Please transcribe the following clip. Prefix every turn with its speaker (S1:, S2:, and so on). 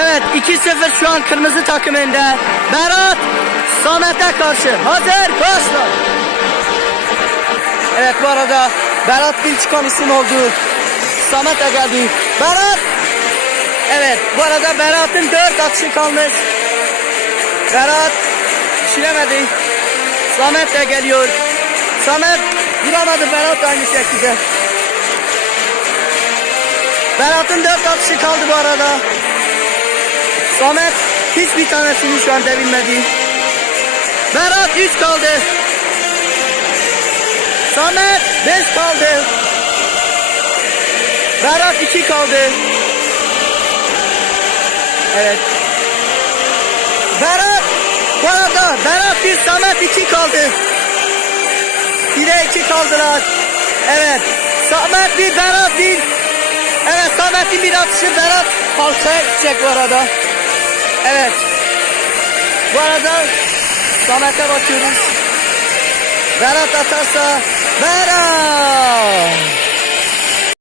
S1: Evet 2-0 şu an kırmızı takım önde. Berat Samet'e karşı. Hazır başla. Evet bu arada Berat çıkan isim oldu. Samet de geldi. Berat. Evet bu arada Berat'ın 4 atışı kalmış. Berat düşüremedi. Samet de geliyor. Samet vuramadı Berat aynı şekilde. Berat'ın 4 atışı kaldı bu arada. Samet hiçbir tanesini şu an devirmedi. Berat 3 kaldı. Samet 5 kaldı. Berat 2 kaldı. Evet. Berat bu arada Berat 1 Samet 2 kaldı. 1'e 2 kaldılar. Evet. Samet 1 Berat 1. Evet Samet'in bir atışı Berat halkaya gidecek bu arada. Evet. Bu arada Samet'e bakıyoruz. Berat atarsa Berat.